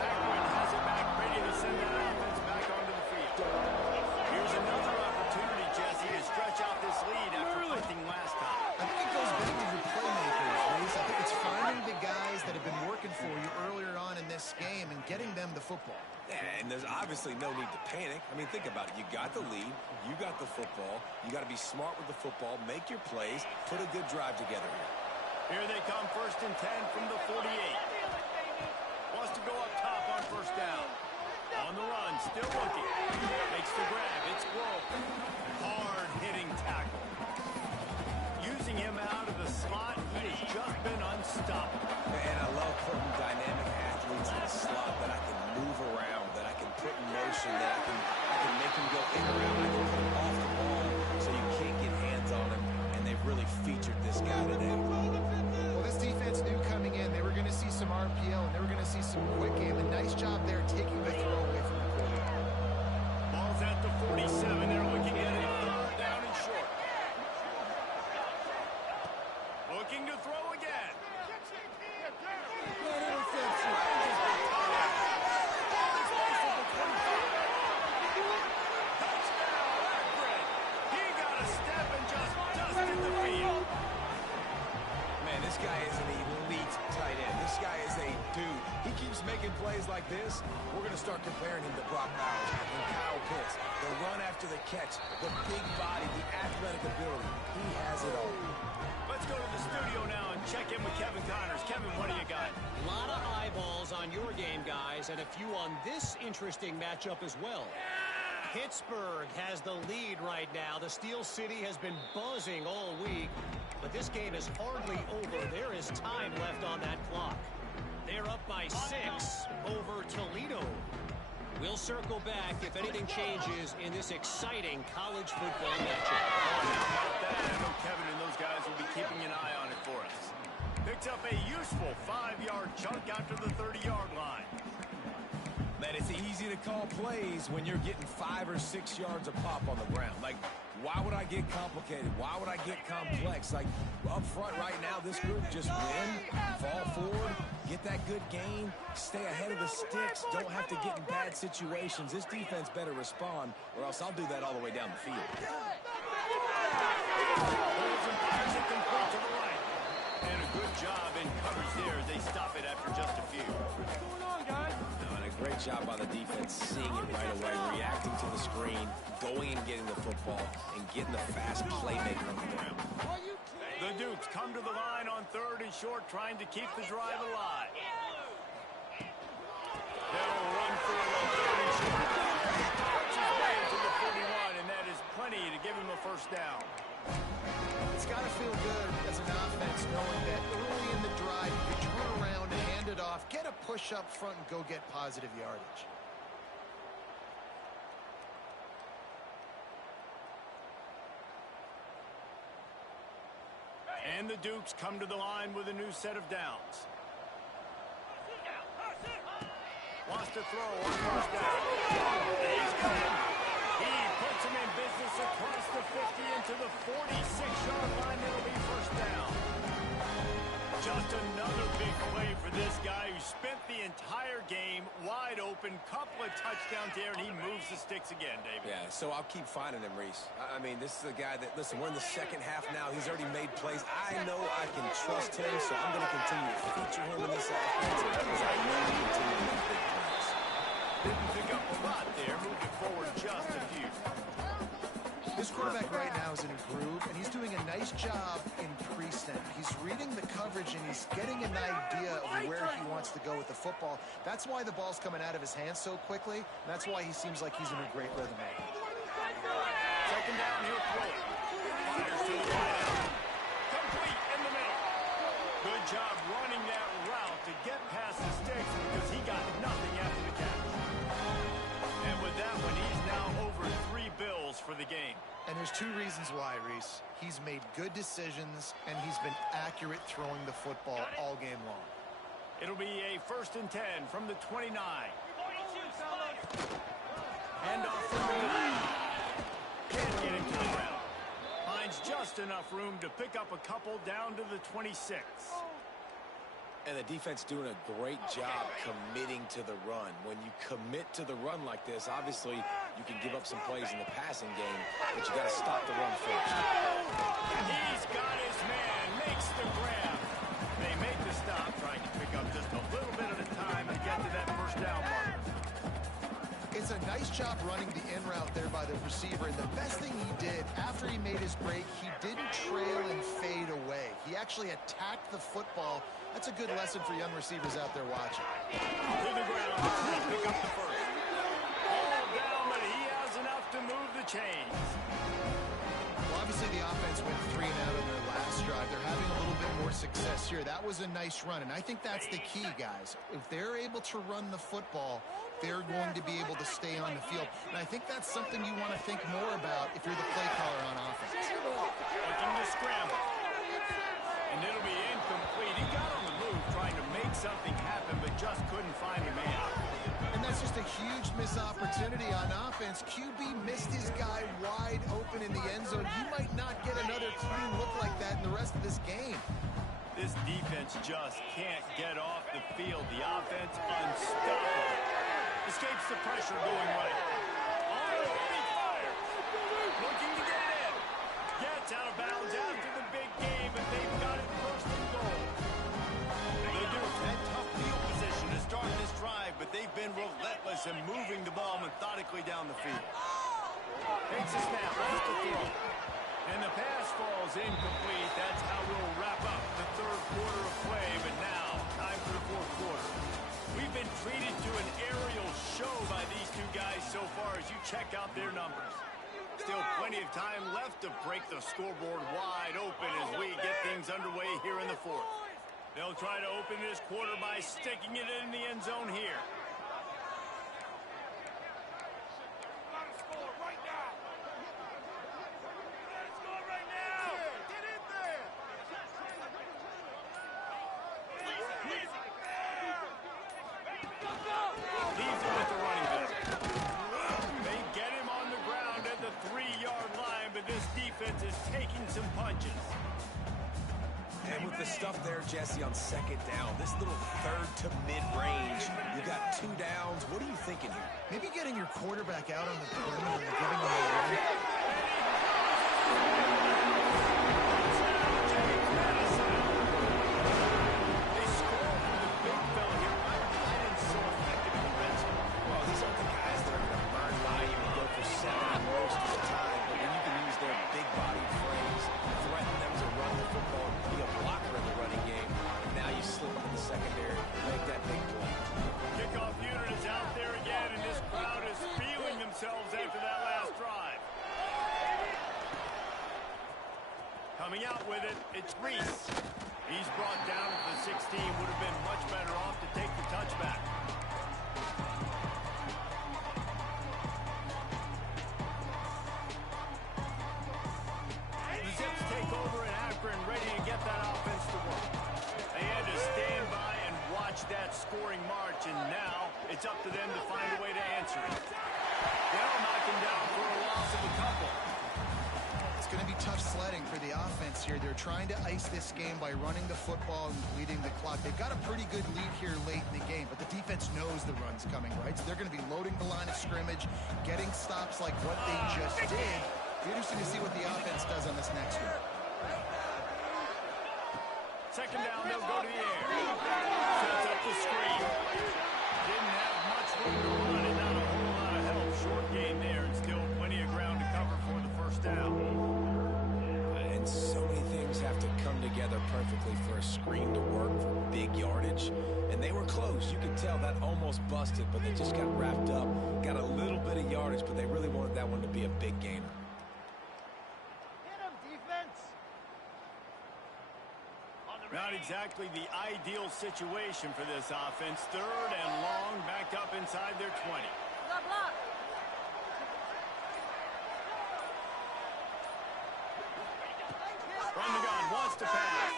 Akron has it back, ready to send that offense back onto the field. Here's another opportunity, Jesse, to stretch out this lead after punting last time. I think it goes back to your playmakers, Reese. I think it's finding the guys that have been working for you earlier on in this game and getting them the football. Yeah, and there's obviously no need to panic. I mean, think about it. You got the lead. You got the football. You got to be smart with the football. Make your plays. Put a good drive together here. Here they come, 1st and 10 from the 48. Wants to go up top on first down. On the run, still looking. Makes the grab. It's Grove. Hard-hitting tackle. Using him out of the slot, he has just been unstoppable. And I love putting dynamic athletes in a slot that I can move around, that I can put in motion, that I can make him go in or out. I can put him off the ball so you can't get hands on him. And they've really featured this guy today. Well, this defense knew coming in they were going to see some RPO and they were going to see some quick game. A nice job there taking the throw away from the quarterback. Ball's at the 47. They're looking at it. Third down and short. Looking to throw again. He got a step and just dusted the field. Man, this guy is an elite tight end. This guy is a dude. He keeps making plays like this. We're going to start comparing him to Brock Bowers and Kyle Pitts. The run after the catch, the big body, the athletic ability. He has it all. Let's go to the studio now and check in with Kevin Connors. Kevin, what do you got? A lot of eyeballs on your game, guys, and a few on this interesting matchup as well. Pittsburgh has the lead right now. The Steel City has been buzzing all week, but this game is hardly over. There is time left on that clock. They're up by 6 over Toledo. We'll circle back if anything changes in this exciting college football matchup. How about that? I know Kevin and those guys will be keeping an eye on it for us. Picks up a useful 5-yard chunk after the 30-yard line. Man, it's easy to call plays when you're getting 5 or 6 yards a pop on the ground. Like, Why would I get complicated? Why would I get complex? Like, up front right now, this group just win, fall forward, get that good gain, stay ahead of the sticks, don't have to get in bad situations. This defense better respond, or else I'll do that all the way down the field. And a good job in coverage there as they stop it after just a few. What's going on, guys? And a great job by the defense, seeing it right away, reacting to the screen, going and getting the football, and getting the fast playmaker on the ground. The Dukes come to the line on 3rd and short, trying to keep the drive alive. They'll run for it on 3rd and short. Works his way into the 41, and that is plenty to give him a first down. It's got to feel good as an offense knowing that early in the drive you can turn around, hand it off, get a push up front, and go get positive yardage. And the Dukes come to the line with a new set of downs. Wants to throw on first down. He's good. He puts him in business across the 50 into the 46-yard line. It'll be first down. Just another big play for this guy who spent the entire game wide open. Couple of touchdowns there, and he moves the sticks again, David. Yeah, so I'll keep finding him, Reese. I mean, this is a guy that, listen, we're in the second half now. He's already made plays. I know I can trust him, so I'm going to continue to feature him in this offense because I know he continue to make big plays. Didn't pick up a lot there, moved it forward just a few. This quarterback right now is in a groove, and he's doing a nice job in pre-snap. He's reading the coverage, and he's getting an idea of where he wants to go with the football. That's why the ball's coming out of his hands so quickly, and that's why he seems like he's in a great rhythm right now. Second down, he'll throw it. Fires to the wideout. Complete in the middle. Good job running that route to get past the sticks because he got nothing after the catch. And with that one, he's now over 3 bills for the game. And there's 2 reasons why, Reese. He's made good decisions, and he's been accurate throwing the football all game long. It'll be a 1st and 10 from the 29. Hand off from the 9. Can't get him to the ground. Finds just enough room to pick up a couple down to the 26. And the defense doing a great job committing to the run. When you commit to the run like this, obviously you can give up some plays in the passing game, but you got to stop the run first. He's got his man, makes the grab. They make the stop, trying to pick up just a little bit at a time to get to that first down marker. It's a nice job running the in route there by the receiver, and the best thing he did after he made his break, he didn't trail and fade away. He actually attacked the football. That's a good lesson for young receivers out there watching. To the ground, pick up the first. All down, but he has enough to move the chains. Well, obviously the offense went 3 and out on their last drive. They're having a little bit more success here. That was a nice run, and I think that's the key, guys. If they're able to run the football, they're going to be able to stay on the field. And I think that's something you want to think more about if you're the play caller on offense. Looking to scramble. And it'll be incomplete. He got on the move trying to make something happen, but just couldn't find a man. And that's just a huge missed opportunity on offense. QB missed his guy wide open in the end zone. You might not get another clean look like that in the rest of this game. This defense just can't get off the field. The offense unstoppable. Escapes the pressure going right. Already fired. Looking to get it in. Gets out of bounds after the big game, and they've got it 1st and goal. The Dukes had tough field position to start this drive, but they've been relentless in moving the ball methodically down the field. Takes a snap, wants to throw. And the pass falls incomplete. That's how we'll wrap up the 3rd quarter of play, but now time for the 4th quarter. We've been treated to an aerial show by these 2 guys so far as you check out their numbers. Still plenty of time left to break the scoreboard wide open as we get things underway here in the 4th. They'll try to open this quarter by sticking it in the end zone here. Leaves him at the running back. They get him on the ground at the 3-yard line, but this is taking some punches. And with the stuff there, Jesse, on second down, this little third to mid-range, you got 2 downs. What are you thinking here? Maybe getting your quarterback out on the perimeter and giving him a run. They score from the big fella here. Why are they so effective in the red zone? Well, these aren't the guys that are going to burn by you and go for 7 most of the time. But when you can use their big-body frames, threaten them to run the football, be a blocker in the running game, and now you slip them in the secondary, make that big play. Kickoff unit is out there again, and this crowd is feeling themselves after that last drive. Coming out with it, it's Reese. He's brought down at the 16. Would have been much better off to take the touchback. The Zips take over in Akron, ready to get that offense to work. They had to stand by and watch that scoring march, and now it's up to them to find a way to answer it. They'll knock him down for a loss of a couple. It's going to be tough sledding for the offense here. They're trying to ice this game by running the football and bleeding the clock. They've got a pretty good lead here late in the game, but the defense knows the run's coming, right? So they're going to be loading the line of scrimmage, getting stops like what they just did. Be interesting to see what the offense does on this next one. Second down, they'll go to the air. Sets up the screen. Didn't have much room to run and not a whole lot of help. Short gain there and still plenty of ground to cover for the first down. And so many things have to come together perfectly for a screen to work for big yardage. And they were close. You could tell that almost busted, but they just got wrapped up. Got a little bit of yardage, but they really wanted that one to be a big gainer. Not exactly the ideal situation for this offense. Third and long, backed up inside their 20. From the gun, wants to pass.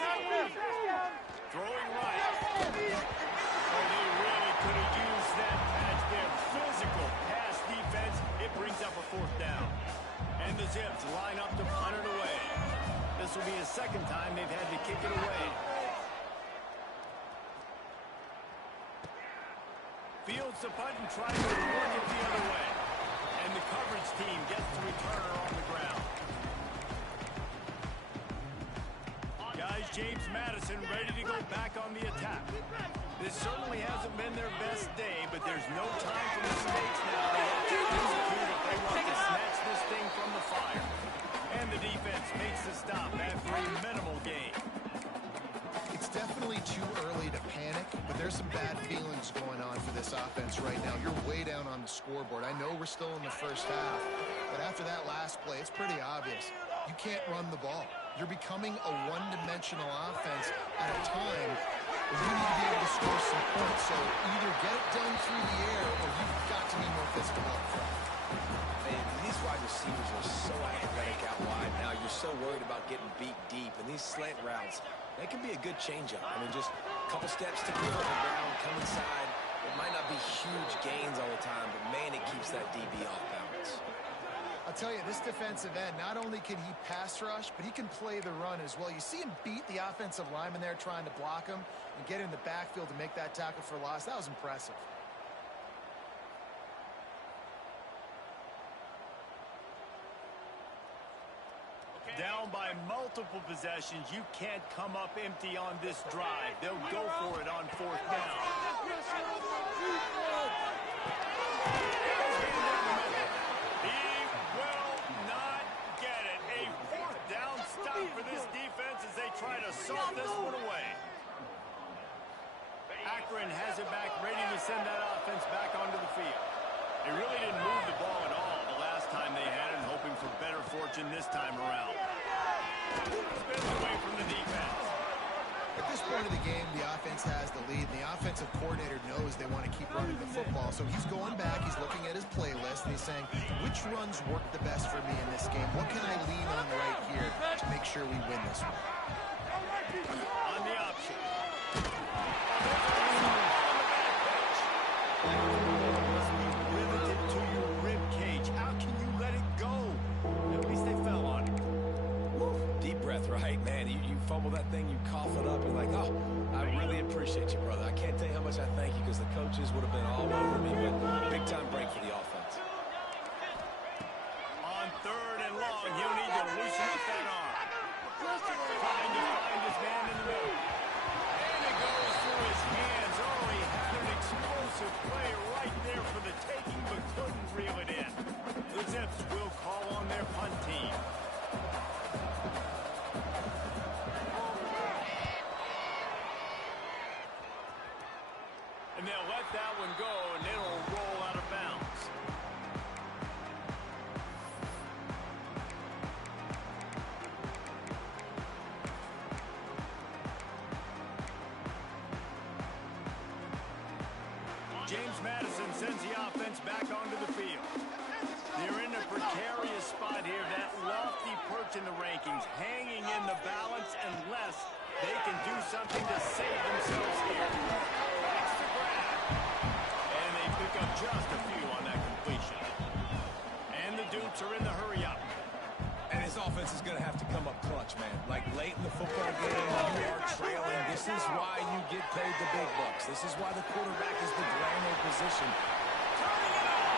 Throwing right. Oh, they really could have used that patch there. Physical pass defense. It brings up a fourth down. And the Zips line up to punt it away. This will be the second time they've had to kick it away. Fields the punt and tries to work it the other way. And the coverage team gets the returner on the ground. Guys, James Madison ready to go back on the attack. This certainly hasn't been their best day, but there's no time for mistakes now. They have to execute if they want to snatch this thing from the fire. And the defense makes the stop after a minimal gain. It's definitely too early to panic, but there's some bad feelings going on for this offense right now. You're way down on the scoreboard. I know we're still in the first half, but after that last play, it's pretty obvious. You can't run the ball. You're becoming a one-dimensional offense at a time where you need to be able to score some points. So either get it done through the air or you've got to be more physical up front. These wide receivers are so athletic out wide now. You're so worried about getting beat deep. And these slant routes, they can be a good changeup. I mean, just a couple steps to clear the ground, come inside. It might not be huge gains all the time, but, man, it keeps that DB off balance. I'll tell you, this defensive end, not only can he pass rush, but he can play the run as well. You see him beat the offensive lineman there trying to block him and get in the backfield to make that tackle for loss. That was impressive. Down by multiple possessions. You can't come up empty on this drive. They'll go for it on fourth down. He will not get it. A fourth down stop for this defense as they try to saw this one away. Akron has it back, ready to send that offense back onto the field. They really didn't move the ball at all the last time they had it, hoping for better fortune this time around. Spins away from the defense. At this point of the game, the offense has the lead, and the offensive coordinator knows they want to keep running the football. So he's going back, he's looking at his playlist, and he's saying, which runs work the best for me in this game? What can I lean on right here to make sure we win this one? On the option. Riveted to your rib cage. How can you let it go? At least they fell on it. appreciate you, brother. I can't tell you how much I thank you because the coaches would have been all over me, but big-time break for the offense. On 3rd and long, he'll need to loosen up that arm. Trying to find his man in the middle. And it goes through his hands. Oh, he had an explosive play right there for the taking, but couldn't reel it in. The Zips will call on their punt team. And they'll let that one go, and it'll roll out of bounds. James Madison sends the offense back onto the field. They're in a precarious spot here, that lofty perch in the rankings, hanging in the balance unless they can do something to save themselves here. That's the grab. And they pick up just a few on that completion. And the Dukes are in the hurry-up. And his offense is going to have to come up clutch, man. Like late in the football game, you are trailing. This is why you get paid the big bucks. This is why the quarterback is the glamour position. Turning it on!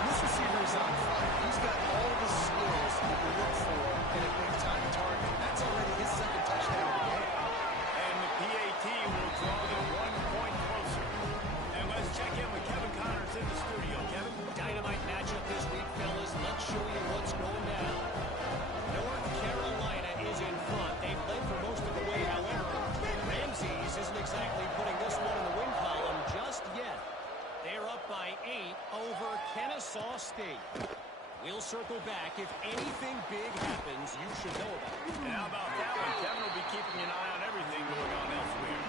And this receiver is on fire. He's got all the skills that you look for in a big-time target. That's already his second touchdown of the game. And the PAT will draw them 1 point closer. And let's check in with Kevin Connors in the studio. Kevin? Dynamite matchup this week, fellas. Let's show you what's going down. North Carolina is in front. They've led for most of the way, however. Ramses isn't exactly putting this one in the win column just yet. They're up by 8 over Kennesaw State. We'll circle back. If anything big happens, you should know about it. And how about that one? Kevin will be keeping an eye on everything going on elsewhere.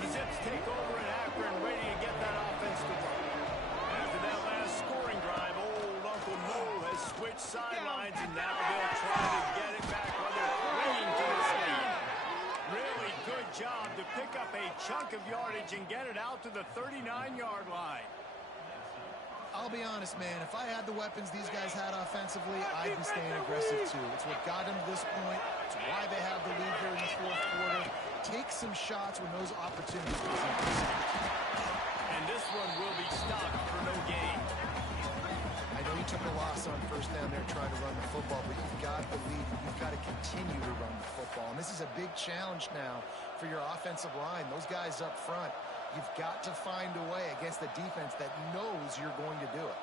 The Zips take over in Akron, ready to get that offense to work. After that last scoring drive, old Uncle Mo has switched sidelines, and now they'll try to get it back while they're clinging to this lead. Really good job to pick up a chunk of yardage and get it out to the 39-yard line. I'll be honest, man. If I had the weapons these guys had offensively, I'd be staying aggressive too. It's what got them to this point. It's why they have the lead here in the fourth quarter. Take some shots when those opportunities present themselves. And this one will be stopped for no gain. I know you took a loss on first down there trying to run the football, but you've got the lead. You've got to continue to run the football. And this is a big challenge now for your offensive line. Those guys up front, you've got to find a way against the defense that knows you're going to do it.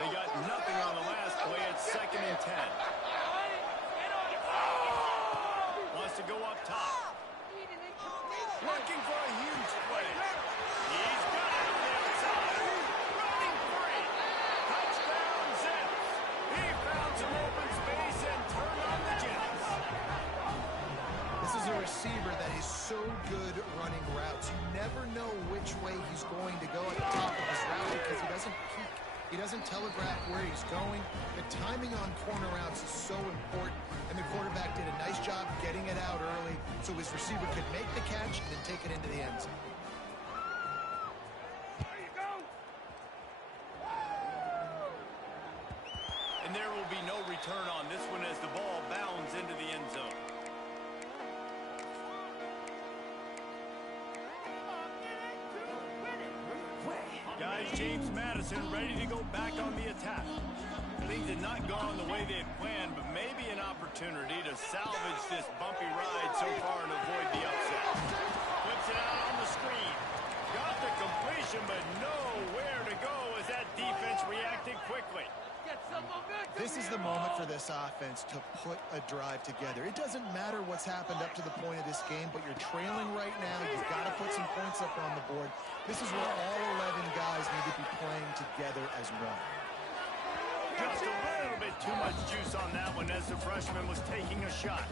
They got nothing on the last play. It's 2nd and 10. Wants to go up top. Looking for a huge play. He's got it on the outside. Running free. Touchdown Zips. He found some open space and turned on the Jets. This is a receiver that is so good running routes. You never know which way he's going to go at the top of his route because he doesn't peek. He doesn't telegraph where he's going. The timing on corner routes is so important, and the quarterback did a nice job getting it out early so his receiver could make the catch and then take it into the end zone. There you go. And there will be no return on this one as the ball bounds into the end zone. Guys, James Madison ready to go back on the attack. Things had not gone the way they had planned, but maybe an opportunity to salvage this bumpy ride so far and avoid the upset. Flips it out on the screen. Got the completion, but nowhere to go as that defense reacted quickly. This is the moment for this offense to put a drive together. It doesn't matter what's happened up to the point of this game, but you're trailing right now. You've got to put some points up on the board. This is where all 11 guys need to be playing together as one. Just a little bit too much much juice on that one as the freshman was taking a shot.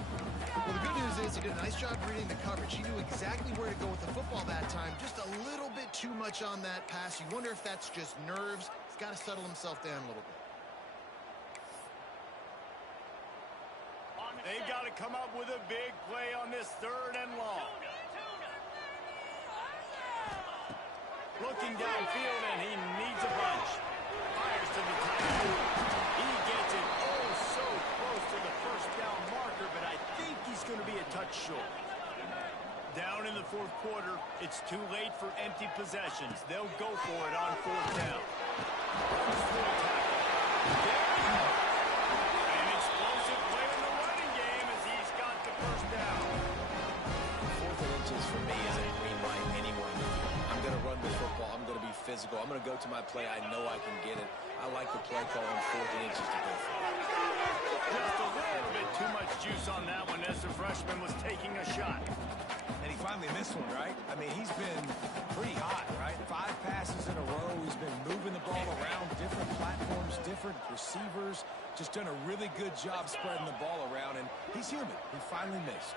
Well, the good news is he did a nice job reading the coverage. He knew exactly where to go with the football that time. Just a little bit too much on that pass. You wonder if that's just nerves. He's got to settle himself down a little bit. They got to come up with a big play on this 3rd and long. Looking downfield, and he needs a bunch. Fires to the tight end. He gets it oh so close to the first down marker, but I think he's going to be a touch short. Down in the 4th quarter, it's too late for empty possessions. They'll go for it on 4th down. An explosive play in the running game as he's got the first down. 4th and inches for me is a green light anywhere. I'm going to run the football. I'm going to be physical. I'm going to go to my play. I know I can get it. I like the play call on 4th and inches to go for it. Just a little bit too much juice on that one as the freshman was taking a shot. And he finally missed one, right? I mean, he's been pretty hot, right? 5 passes in a row. He's been moving the ball around, different platforms, different receivers. Just done a really good job spreading the ball around, and he's human. He finally missed.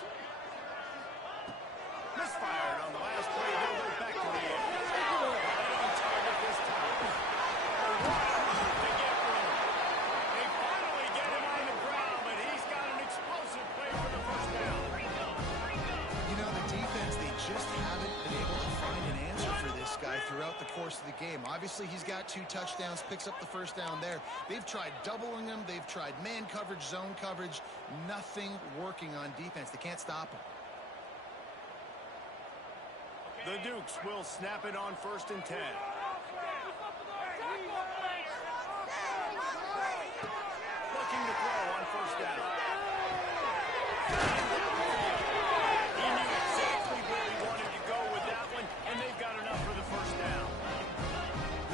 Misfired on the last play. He'll go back to the air. Right on target this time. To get room. They finally get him on the ground, but he's got an explosive play for the first down. You know, the defense, they just haven't been able to find an answer for this guy throughout the course of the game. Obviously, he's got 2 touchdowns, picks up the first down there. They've tried doubling him. They've tried man coverage, zone coverage. Nothing working on defense. They can't stop him. The Dukes will snap it on 1st and 10. Looking to throw on 1st down. He knew exactly where he wanted to go with that one, and they've got enough for the first down.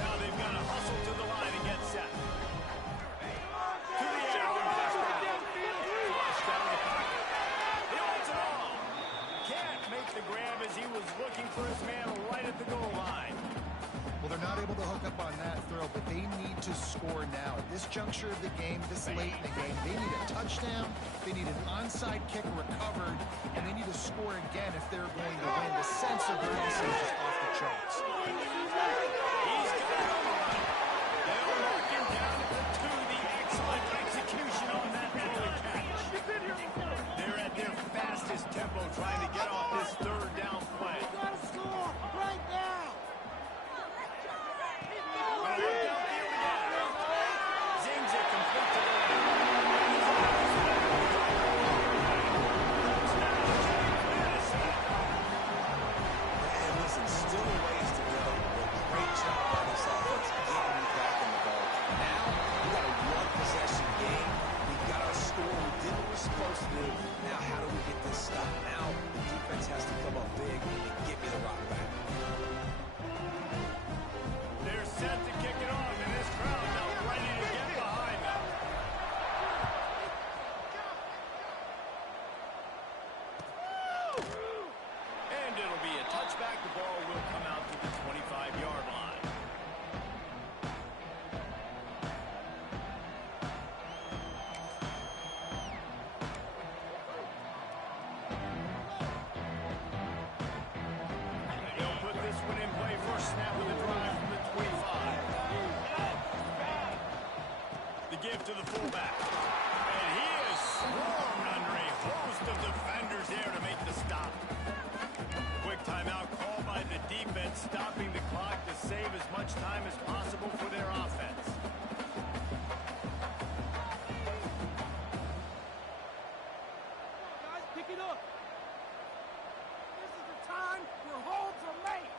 Now they've got to hustle to the line and get set. To the air on 1st down. Flush down the pocket. He wants it all. Can't make the grab as he was looking for his man right at the goal line. Well, they're not able to hook up on that throw, but they need to score now. At this juncture of the game, this late in the game, they need a touchdown, they need an onside kick recovered, and they need to score again if they're going to win. The sense of urgency is just off the charts. He's got it on the run. They'll mark him down at the 2. The excellent execution on that early catch. They're at their fastest tempo trying to get off this 3rd down play. Gotta score right now. Gonna look downfield again. Zings it complete to the left. And listen, still a ways to go, but great job by this offense getting you back in the ball. Now, we got a 1-possession game. We got our score. We did what we're supposed to do. Now, how do we get this stop? Now, the defense has to come up big and get me the rock back. They're set to kick it off, and this crowd now ready to get behind them. And it'll be a touchback. The ball will come out to the 25-yard line. They'll put this one in play for a snap of the drive from the 25. The give to the fullback. And he is swarmed under a host of defenders there to make the stop. Quick timeout called by the defense, stopping the clock to save as much time as possible for their offense. Guys, pick it up. This is the time your holds are made.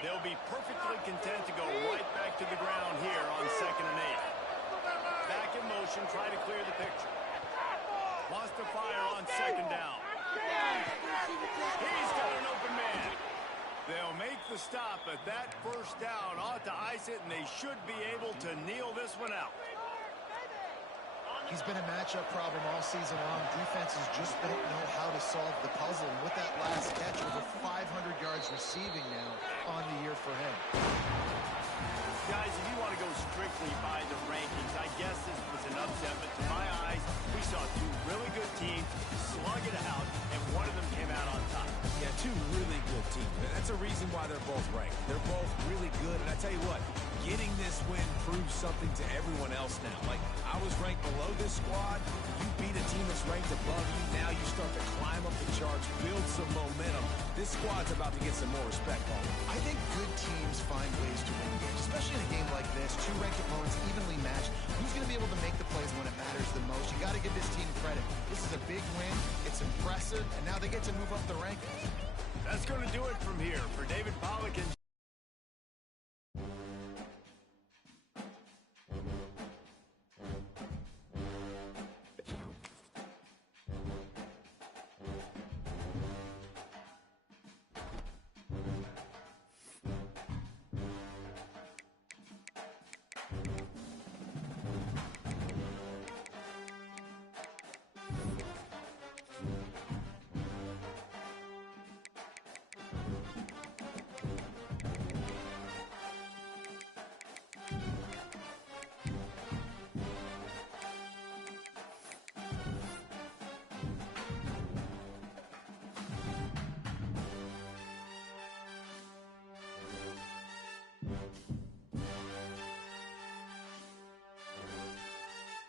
They'll be perfectly content to go right back to the ground here on 2nd and 8. Back in motion, try to clear the picture. Lost a fire on 2nd down. He's got an open man. They'll make the stop, but that first down ought to ice it, and they should be able to kneel this one out. He's been a matchup problem all season long. Defenses just don't know how to solve the puzzle. And with that last catch, over 500 yards receiving now on the year for him. correctly by the rankings. I guess this was an upset, but to my eyes, we saw two really good teams slug it out, and one of them came out on top. Yeah, two really good teams. And that's a reason why they're both ranked. They're both really good. And I tell you what, getting this win proves something to everyone else now. Like, I was ranked below this squad. You beat a team that's ranked above you. Now you start to climb up the charts, build some momentum. This squad's about to get some more respect on them. I think good teams find ways to win games, especially in a game like this. Two ranked opponents evenly matched. Who's going to be able to make the plays when it matters the most? You got to give this team credit. This is a big win. It's impressive, and now they get to move up the rankings. That's going to do it from here. For David Pollock and